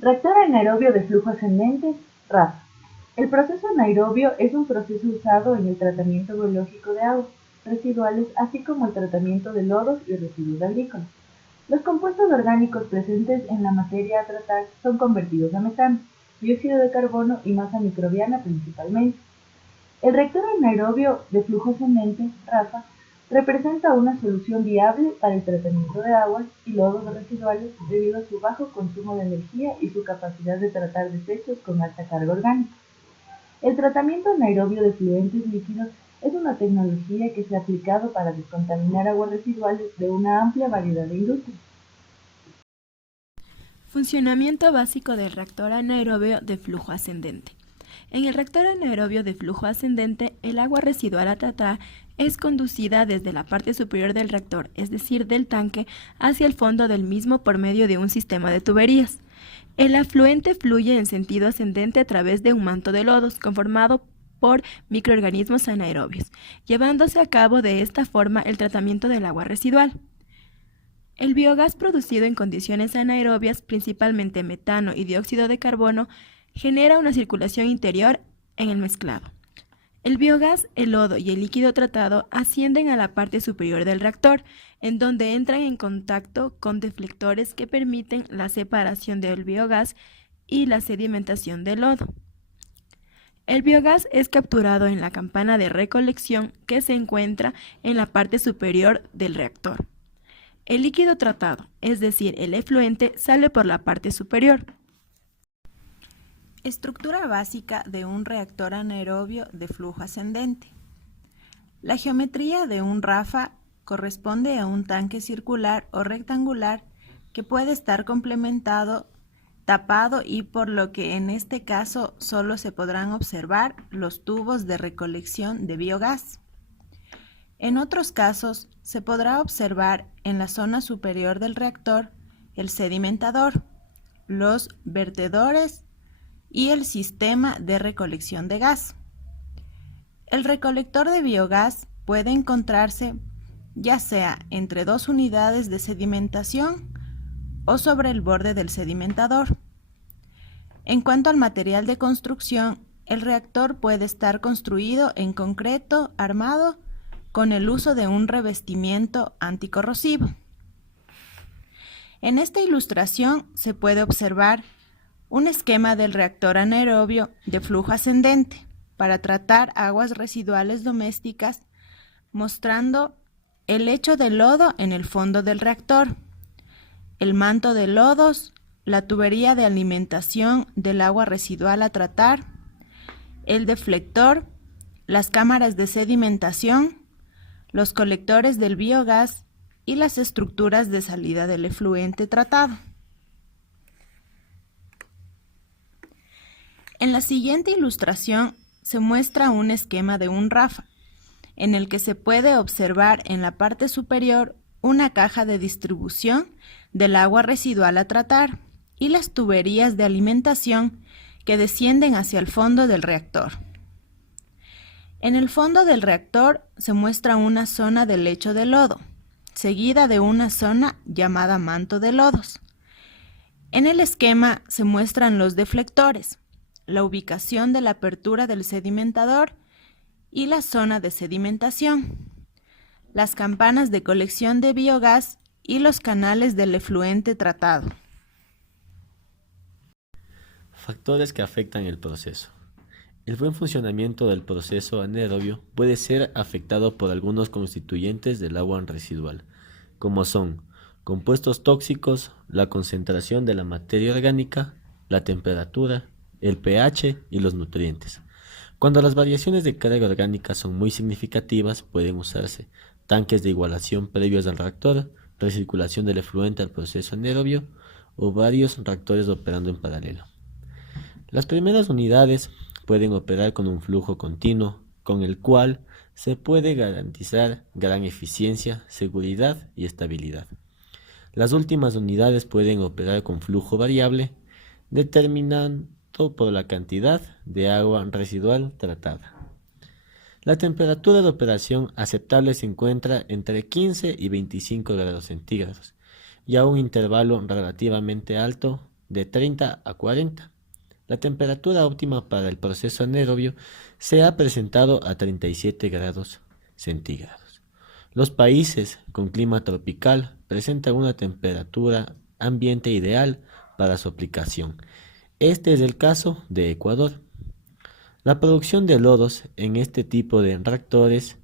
Reactor anaerobio de flujo ascendente, RAF. El proceso anaerobio es un proceso usado en el tratamiento biológico de aguas residuales, así como el tratamiento de lodos y residuos agrícolas. Los compuestos orgánicos presentes en la materia a tratar son convertidos a metano, dióxido de carbono y masa microbiana principalmente. El reactor anaerobio de flujo ascendente, RAFA, representa una solución viable para el tratamiento de aguas y lodos residuales debido a su bajo consumo de energía y su capacidad de tratar desechos con alta carga orgánica. El tratamiento anaerobio de fluentes líquidos es una tecnología que se ha aplicado para descontaminar aguas residuales de una amplia variedad de industrias. Funcionamiento básico del reactor anaerobio de flujo ascendente. En el reactor anaerobio de flujo ascendente, el agua residual a tratar es conducida desde la parte superior del reactor, es decir, del tanque, hacia el fondo del mismo por medio de un sistema de tuberías. El afluente fluye en sentido ascendente a través de un manto de lodos conformado por microorganismos anaerobios, llevándose a cabo de esta forma el tratamiento del agua residual. El biogás producido en condiciones anaerobias, principalmente metano y dióxido de carbono, genera una circulación interior en el mezclado. El biogás, el lodo y el líquido tratado ascienden a la parte superior del reactor, en donde entran en contacto con deflectores que permiten la separación del biogás y la sedimentación del lodo. El biogás es capturado en la campana de recolección que se encuentra en la parte superior del reactor. El líquido tratado, es decir, el efluente, sale por la parte superior. Estructura básica de un reactor anaerobio de flujo ascendente. La geometría de un RAFA corresponde a un tanque circular o rectangular que puede estar complementado, tapado y por lo que en este caso solo se podrán observar los tubos de recolección de biogás. En otros casos se podrá observar en la zona superior del reactor el sedimentador, los vertedores y el sistema de recolección de gas. El recolector de biogás puede encontrarse ya sea entre dos unidades de sedimentación o sobre el borde del sedimentador. En cuanto al material de construcción, el reactor puede estar construido en concreto armado con el uso de un revestimiento anticorrosivo. En esta ilustración se puede observar un esquema del reactor anaerobio de flujo ascendente para tratar aguas residuales domésticas, mostrando el lecho de lodo en el fondo del reactor, el manto de lodos, la tubería de alimentación del agua residual a tratar, el deflector, las cámaras de sedimentación, los colectores del biogás y las estructuras de salida del efluente tratado. En la siguiente ilustración se muestra un esquema de un RAFA, en el que se puede observar en la parte superior una caja de distribución del agua residual a tratar y las tuberías de alimentación que descienden hacia el fondo del reactor. En el fondo del reactor se muestra una zona de lecho de lodo, seguida de una zona llamada manto de lodos. En el esquema se muestran los deflectores, la ubicación de la apertura del sedimentador y la zona de sedimentación, las campanas de colección de biogás y los canales del efluente tratado. Factores que afectan el proceso. El buen funcionamiento del proceso anaerobio puede ser afectado por algunos constituyentes del agua residual, como son compuestos tóxicos, la concentración de la materia orgánica, la temperatura, el pH y los nutrientes. Cuando las variaciones de carga orgánica son muy significativas, pueden usarse tanques de igualación previos al reactor, recirculación del efluente al proceso anaerobio o varios reactores operando en paralelo. Las primeras unidades pueden operar con un flujo continuo, con el cual se puede garantizar gran eficiencia, seguridad y estabilidad. Las últimas unidades pueden operar con flujo variable, determinando afectado por la cantidad de agua residual tratada. La temperatura de operación aceptable se encuentra entre 15 y 25 grados centígrados y a un intervalo relativamente alto de 30 a 40. La temperatura óptima para el proceso anaerobio se ha presentado a 37 grados centígrados. Los países con clima tropical presentan una temperatura ambiente ideal para su aplicación. Este es el caso de Ecuador. La producción de lodos en este tipo de reactores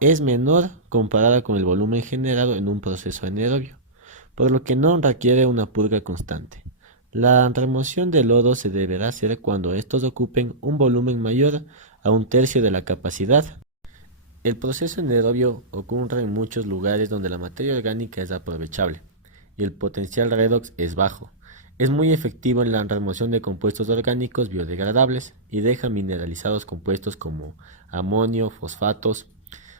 es menor comparada con el volumen generado en un proceso anaerobio, por lo que no requiere una purga constante. La remoción de lodo se deberá hacer cuando estos ocupen un volumen mayor a un tercio de la capacidad. El proceso anaerobio ocurre en muchos lugares donde la materia orgánica es aprovechable y el potencial redox es bajo. Es muy efectivo en la remoción de compuestos orgánicos biodegradables y deja mineralizados compuestos como amonio, fosfatos,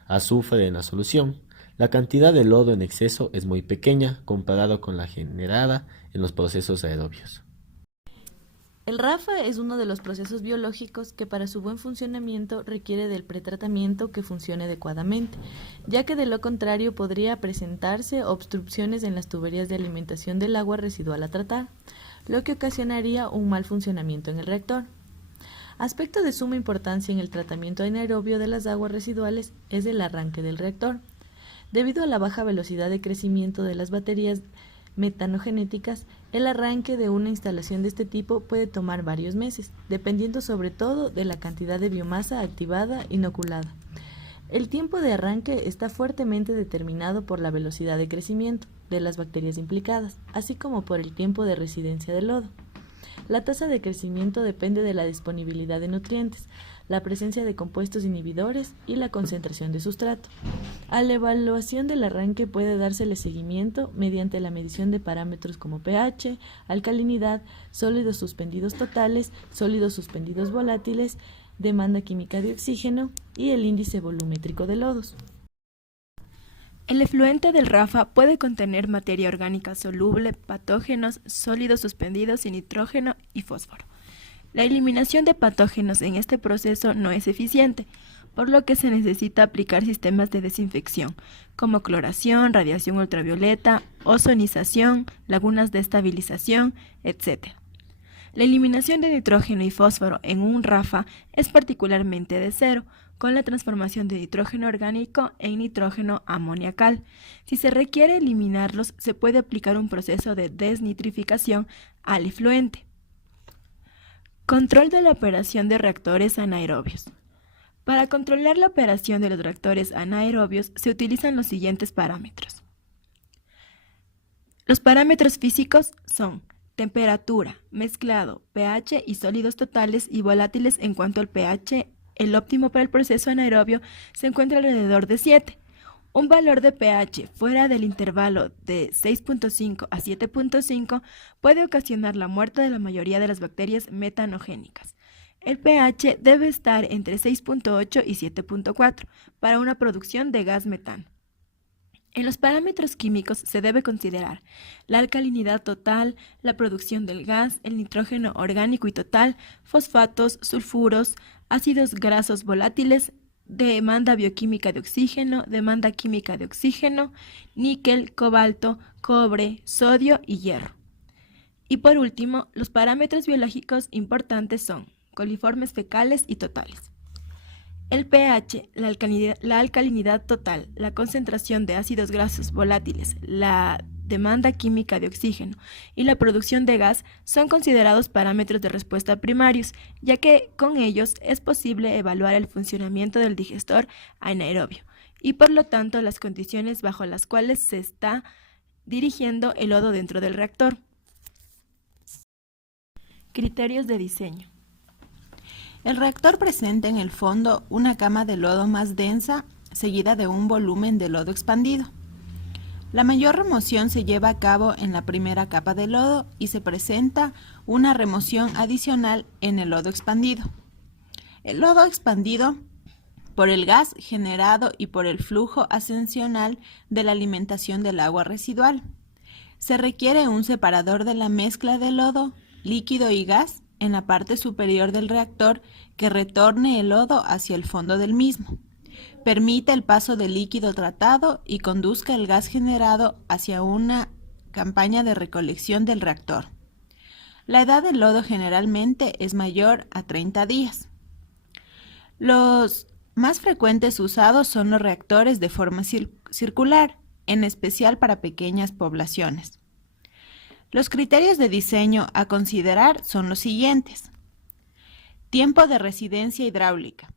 azufre en la solución. La cantidad de lodo en exceso es muy pequeña comparado con la generada en los procesos aerobios. El RAFA es uno de los procesos biológicos que para su buen funcionamiento requiere del pretratamiento que funcione adecuadamente, ya que de lo contrario podría presentarse obstrucciones en las tuberías de alimentación del agua residual a tratar, lo que ocasionaría un mal funcionamiento en el reactor. Aspecto de suma importancia en el tratamiento anaerobio de las aguas residuales es el arranque del reactor. Debido a la baja velocidad de crecimiento de las baterías metanogenéticas, el arranque de una instalación de este tipo puede tomar varios meses, dependiendo sobre todo de la cantidad de biomasa activada inoculada. El tiempo de arranque está fuertemente determinado por la velocidad de crecimiento de las bacterias implicadas, así como por el tiempo de residencia del lodo. La tasa de crecimiento depende de la disponibilidad de nutrientes, la presencia de compuestos inhibidores y la concentración de sustrato. A la evaluación del arranque puede dársele seguimiento mediante la medición de parámetros como pH, alcalinidad, sólidos suspendidos totales, sólidos suspendidos volátiles, demanda química de oxígeno y el índice volumétrico de lodos. El efluente del RAFA puede contener materia orgánica soluble, patógenos, sólidos suspendidos y nitrógeno y fósforo. La eliminación de patógenos en este proceso no es eficiente, por lo que se necesita aplicar sistemas de desinfección, como cloración, radiación ultravioleta, ozonización, lagunas de estabilización, etc. La eliminación de nitrógeno y fósforo en un RAFA es particularmente de cero, con la transformación de nitrógeno orgánico en nitrógeno amoniacal. Si se requiere eliminarlos, se puede aplicar un proceso de desnitrificación al efluente. Control de la operación de reactores anaerobios. Para controlar la operación de los reactores anaerobios se utilizan los siguientes parámetros. Los parámetros físicos son temperatura, mezclado, pH y sólidos totales y volátiles. En cuanto al pH, el óptimo para el proceso anaerobio se encuentra alrededor de 7. Un valor de pH fuera del intervalo de 6.5 a 7.5 puede ocasionar la muerte de la mayoría de las bacterias metanogénicas. El pH debe estar entre 6.8 y 7.4 para una producción de gas metano. En los parámetros químicos se debe considerar la alcalinidad total, la producción del gas, el nitrógeno orgánico y total, fosfatos, sulfuros, ácidos grasos volátiles, demanda bioquímica de oxígeno, demanda química de oxígeno, níquel, cobalto, cobre, sodio y hierro. Y por último, los parámetros biológicos importantes son coliformes fecales y totales. El pH, la alcalinidad total, la concentración de ácidos grasos volátiles, la demanda química de oxígeno y la producción de gas son considerados parámetros de respuesta primarios, ya que con ellos es posible evaluar el funcionamiento del digestor anaerobio y por lo tanto las condiciones bajo las cuales se está dirigiendo el lodo dentro del reactor. Criterios de diseño. El reactor presenta en el fondo una cama de lodo más densa, seguida de un volumen de lodo expandido. La mayor remoción se lleva a cabo en la primera capa de lodo y se presenta una remoción adicional en el lodo expandido. El lodo expandido por el gas generado y por el flujo ascensional de la alimentación del agua residual. Se requiere un separador de la mezcla de lodo, líquido y gas en la parte superior del reactor que retorne el lodo hacia el fondo del mismo. Permite el paso del líquido tratado y conduzca el gas generado hacia una campaña de recolección del reactor. La edad del lodo generalmente es mayor a 30 días. Los más frecuentes usados son los reactores de forma circular, en especial para pequeñas poblaciones. Los criterios de diseño a considerar son los siguientes. Tiempo de residencia hidráulica.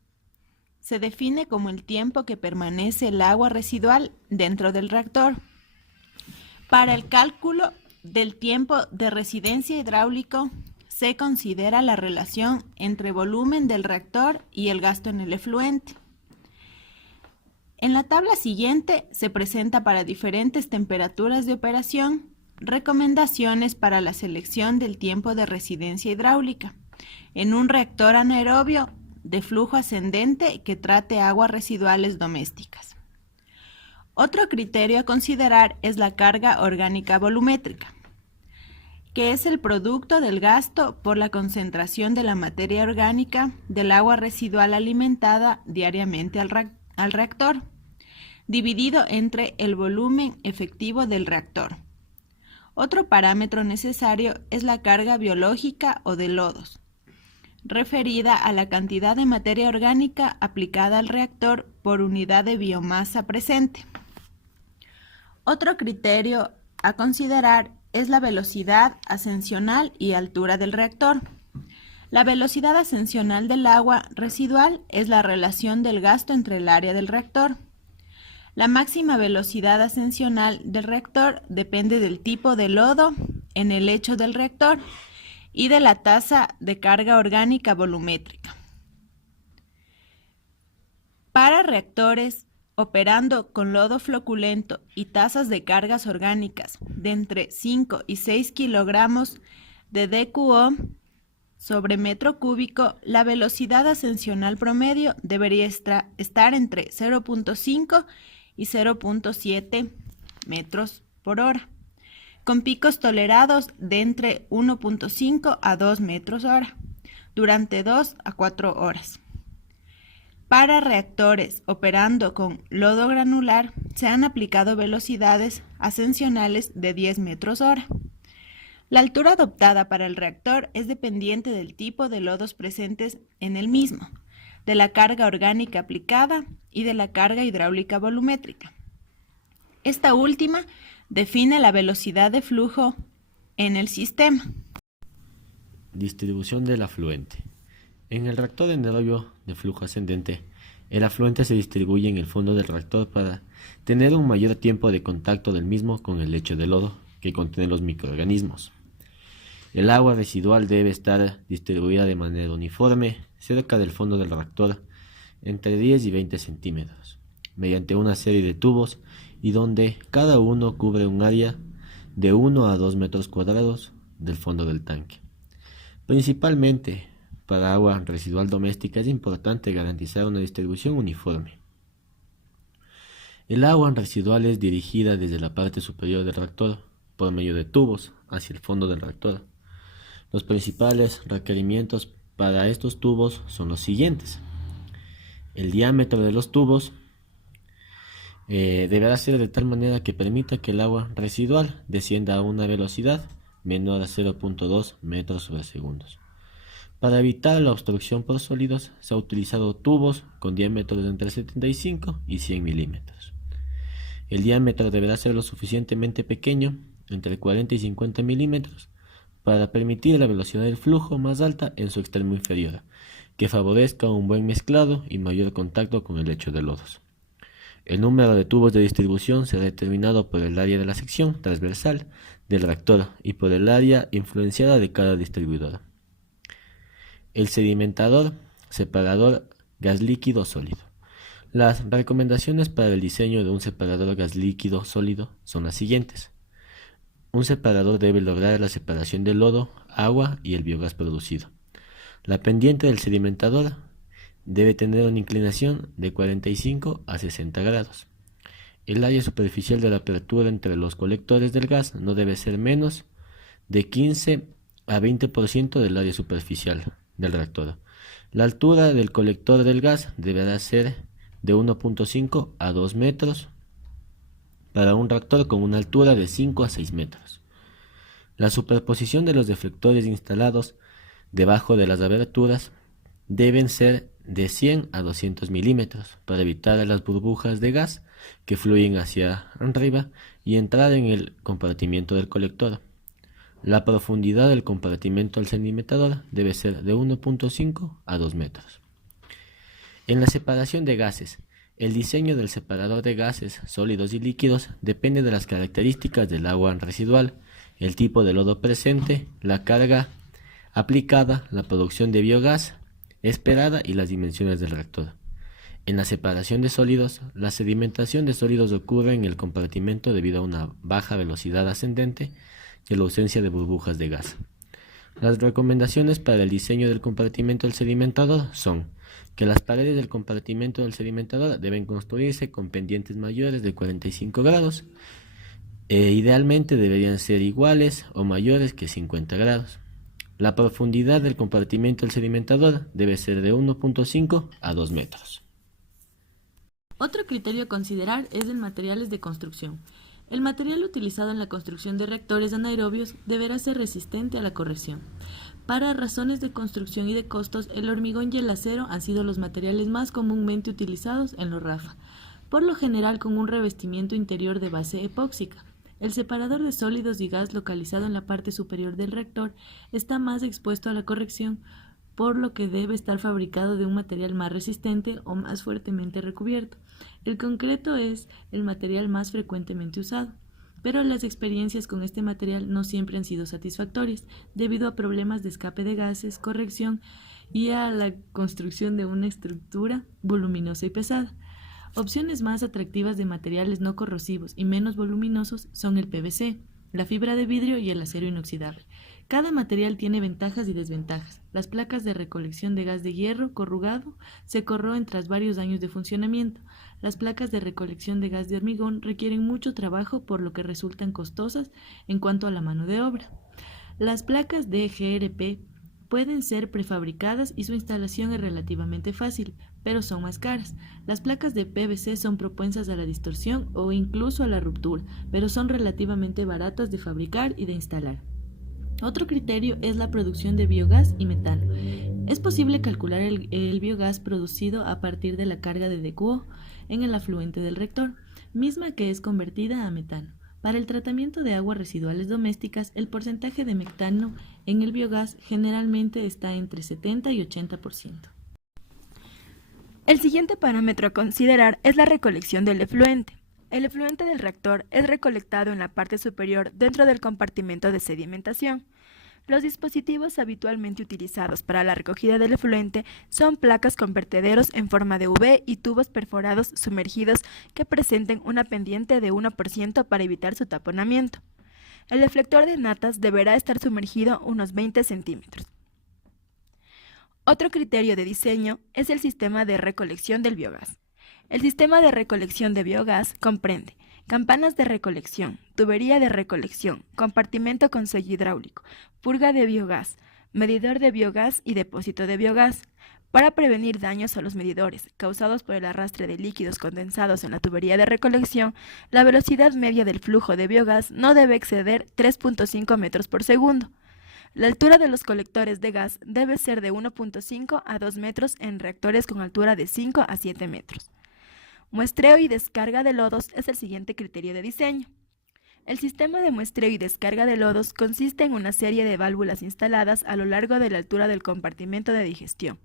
Se define como el tiempo que permanece el agua residual dentro del reactor. Para el cálculo del tiempo de residencia hidráulico, se considera la relación entre volumen del reactor y el gasto en el efluente. En la tabla siguiente se presenta para diferentes temperaturas de operación recomendaciones para la selección del tiempo de residencia hidráulica en un reactor anaerobio de flujo ascendente que trate aguas residuales domésticas. Otro criterio a considerar es la carga orgánica volumétrica, que es el producto del gasto por la concentración de la materia orgánica del agua residual alimentada diariamente al reactor, dividido entre el volumen efectivo del reactor. Otro parámetro necesario es la carga biológica o de lodos, referida a la cantidad de materia orgánica aplicada al reactor por unidad de biomasa presente. Otro criterio a considerar es la velocidad ascensional y altura del reactor. La velocidad ascensional del agua residual es la relación del gasto entre el área del reactor. La máxima velocidad ascensional del reactor depende del tipo de lodo en el lecho del reactor y de la tasa de carga orgánica volumétrica. Para reactores operando con lodo floculento y tasas de cargas orgánicas de entre 5 y 6 kilogramos de DQO sobre metro cúbico, la velocidad ascensional promedio debería estar entre 0.5 y 0.7 metros por hora, con picos tolerados de entre 1.5 a 2 metros hora, durante 2 a 4 horas. Para reactores operando con lodo granular, se han aplicado velocidades ascensionales de 10 metros hora. La altura adoptada para el reactor es dependiente del tipo de lodos presentes en el mismo, de la carga orgánica aplicada y de la carga hidráulica volumétrica. Esta última define la velocidad de flujo en el sistema. Distribución del afluente. En el reactor anaerobio de flujo ascendente, el afluente se distribuye en el fondo del reactor para tener un mayor tiempo de contacto del mismo con el lecho de lodo que contiene los microorganismos. El agua residual debe estar distribuida de manera uniforme cerca del fondo del reactor entre 10 y 20 centímetros, mediante una serie de tubos y donde cada uno cubre un área de 1 a 2 metros cuadrados del fondo del tanque. Principalmente para agua residual doméstica es importante garantizar una distribución uniforme. El agua residual es dirigida desde la parte superior del reactor por medio de tubos hacia el fondo del reactor. Los principales requerimientos para estos tubos son los siguientes. El diámetro de los tubos deberá ser de tal manera que permita que el agua residual descienda a una velocidad menor a 0.2 metros sobre segundos. Para evitar la obstrucción por sólidos, se ha utilizado tubos con diámetros de entre 75 y 100 milímetros. El diámetro deberá ser lo suficientemente pequeño, entre 40 y 50 milímetros, para permitir la velocidad del flujo más alta en su extremo inferior, que favorezca un buen mezclado y mayor contacto con el lecho de lodos. El número de tubos de distribución será determinado por el área de la sección transversal del reactor y por el área influenciada de cada distribuidor. El sedimentador, separador gas líquido sólido. Las recomendaciones para el diseño de un separador gas líquido sólido son las siguientes. Un separador debe lograr la separación del lodo, agua y el biogás producido. La pendiente del sedimentador debe tener una inclinación de 45 a 60 grados. El área superficial de la apertura entre los colectores del gas no debe ser menos de 15 a 20% del área superficial del reactor. La altura del colector del gas deberá ser de 1.5 a 2 metros para un reactor con una altura de 5 a 6 metros. La superposición de los deflectores instalados debajo de las aberturas deben ser de 100 a 200 milímetros para evitar las burbujas de gas que fluyen hacia arriba y entrar en el compartimiento del colector. La profundidad del compartimento del sedimentador debe ser de 1.5 a 2 metros. En la separación de gases, el diseño del separador de gases, sólidos y líquidos depende de las características del agua residual, el tipo de lodo presente, la carga aplicada, la producción de biogás esperada y las dimensiones del reactor. En la separación de sólidos, la sedimentación de sólidos ocurre en el compartimento debido a una baja velocidad ascendente y la ausencia de burbujas de gas. Las recomendaciones para el diseño del compartimento del sedimentador son que las paredes del compartimento del sedimentador deben construirse con pendientes mayores de 45 grados. Idealmente deberían ser iguales o mayores que 50 grados. La profundidad del compartimento del sedimentador debe ser de 1.5 a 2 metros. Otro criterio a considerar es el materiales de construcción. El material utilizado en la construcción de reactores anaerobios deberá ser resistente a la corrosión. Para razones de construcción y de costos, el hormigón y el acero han sido los materiales más comúnmente utilizados en los RAFA, por lo general con un revestimiento interior de base epóxica. El separador de sólidos y gas localizado en la parte superior del reactor está más expuesto a la corrosión, por lo que debe estar fabricado de un material más resistente o más fuertemente recubierto. El concreto es el material más frecuentemente usado, pero las experiencias con este material no siempre han sido satisfactorias, debido a problemas de escape de gases, corrección y a la construcción de una estructura voluminosa y pesada. Opciones más atractivas de materiales no corrosivos y menos voluminosos son el PVC, la fibra de vidrio y el acero inoxidable. Cada material tiene ventajas y desventajas. Las placas de recolección de gas de hierro corrugado se corroen tras varios años de funcionamiento. Las placas de recolección de gas de hormigón requieren mucho trabajo, por lo que resultan costosas en cuanto a la mano de obra. Las placas de GRP pueden ser prefabricadas y su instalación es relativamente fácil, pero son más caras. Las placas de PVC son propensas a la distorsión o incluso a la ruptura, pero son relativamente baratas de fabricar y de instalar. Otro criterio es la producción de biogás y metano. Es posible calcular el biogás producido a partir de la carga de DQO en el afluente del reactor, misma que es convertida a metano. Para el tratamiento de aguas residuales domésticas, el porcentaje de metano en el biogás generalmente está entre 70 y 80%. El siguiente parámetro a considerar es la recolección del efluente. El efluente del reactor es recolectado en la parte superior dentro del compartimento de sedimentación. Los dispositivos habitualmente utilizados para la recogida del efluente son placas con vertederos en forma de V y tubos perforados sumergidos que presenten una pendiente de 1% para evitar su taponamiento. El deflector de natas deberá estar sumergido unos 20 centímetros. Otro criterio de diseño es el sistema de recolección del biogás. El sistema de recolección de biogás comprende campanas de recolección, tubería de recolección, compartimento con sello hidráulico, purga de biogás, medidor de biogás y depósito de biogás. Para prevenir daños a los medidores causados por el arrastre de líquidos condensados en la tubería de recolección, la velocidad media del flujo de biogás no debe exceder 3.5 metros por segundo. La altura de los colectores de gas debe ser de 1.5 a 2 metros en reactores con altura de 5 a 7 metros. Muestreo y descarga de lodos es el siguiente criterio de diseño. El sistema de muestreo y descarga de lodos consiste en una serie de válvulas instaladas a lo largo de la altura del compartimento de digestión,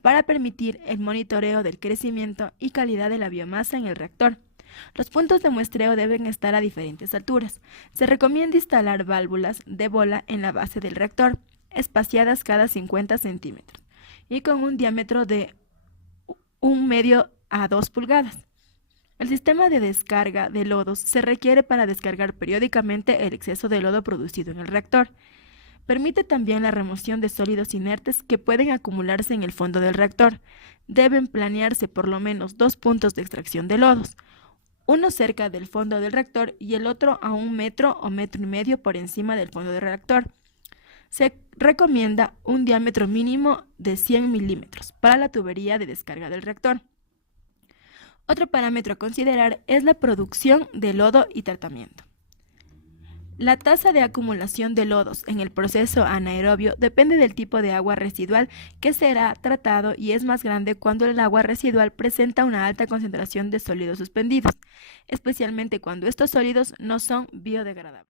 para permitir el monitoreo del crecimiento y calidad de la biomasa en el reactor. Los puntos de muestreo deben estar a diferentes alturas. Se recomienda instalar válvulas de bola en la base del reactor, espaciadas cada 50 centímetros, y con un diámetro de 1/2 a 2 pulgadas. El sistema de descarga de lodos se requiere para descargar periódicamente el exceso de lodo producido en el reactor. Permite también la remoción de sólidos inertes que pueden acumularse en el fondo del reactor. Deben planearse por lo menos 2 puntos de extracción de lodos, uno cerca del fondo del reactor y el otro a 1 metro o 1,5 metros por encima del fondo del reactor. Se recomienda un diámetro mínimo de 100 milímetros para la tubería de descarga del reactor. Otro parámetro a considerar es la producción de lodo y tratamiento. La tasa de acumulación de lodos en el proceso anaerobio depende del tipo de agua residual que será tratado y es más grande cuando el agua residual presenta una alta concentración de sólidos suspendidos, especialmente cuando estos sólidos no son biodegradables.